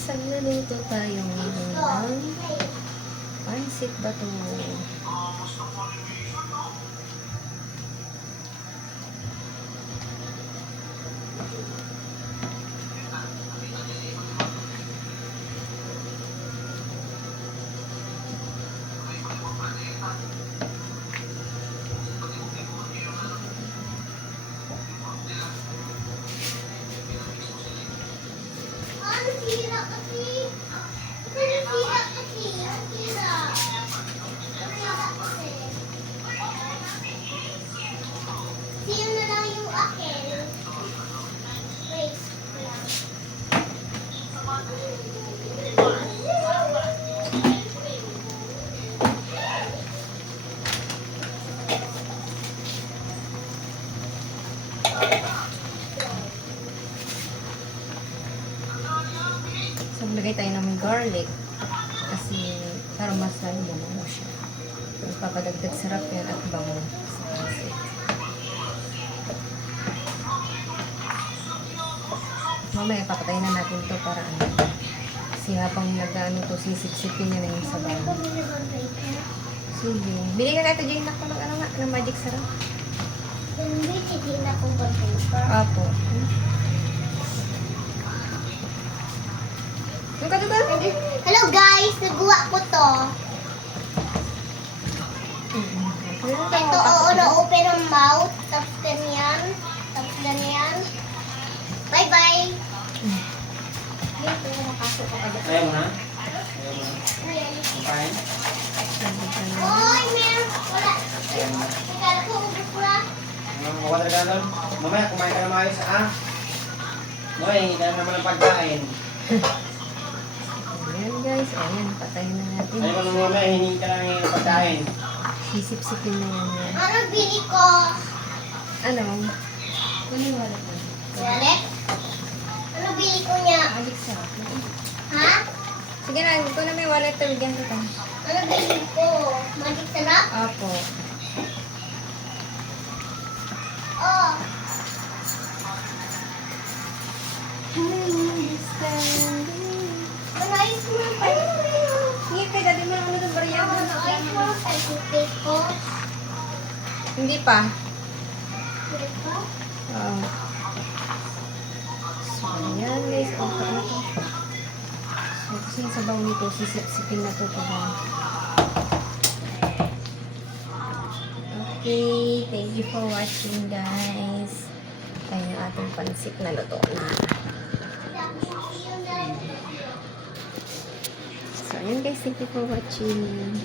Nagluluto tayo ng pansit bato. Ano sira kasi? Sira kasi? Ang sira. Ang sira kasi. Sino na lang yung akin? Wait lang. So, maglagay tayo ng garlic. Kasi, para mas lalo mo siya. Magpapadagdag sarap yan at bango sa pansit. Mamaya, papatayin na natin to para ano. Kasi habang nag-ano to, sisip-sipin niya na yung sabaw. Sige. Bili ka kahit dyan ako ng ano nga, ng magic sarap. Bumili din akong paper. Apo. Duga, Hello guys, nagawa ko to. Ito, oo, na-open ang mouth. Tapos ganyan. Tapos ganyan. Bye-bye. Ayaw mo na? Ayaw mo na? Kumain? Oy, meron. Wala. Kala ko, ubus na. Water ka doon? Mamaya, kumain ka na maayos, ah? Noy, na naman ang pagkain. Guys, ayan, patayin na natin. Ayaw mo nung mamaya, hihingi ka lang ng pagkain. Sisip-sipin na yan yan. Ano bili ko? Ano? Kunin mo rin. Wallet? Ano bili ko niya? Magic sarap. Ha? Sige na, ito na may wallet to. Bigyan kita. Hindi pa. Ito? Oo. So, ayan guys. Okay na to. So, kasi yung sabaw nito, sisip-sipin na to para. Okay, thank you for watching guys. Ayan yung ating pansik na luto na. So, ayan guys, thank you for watching.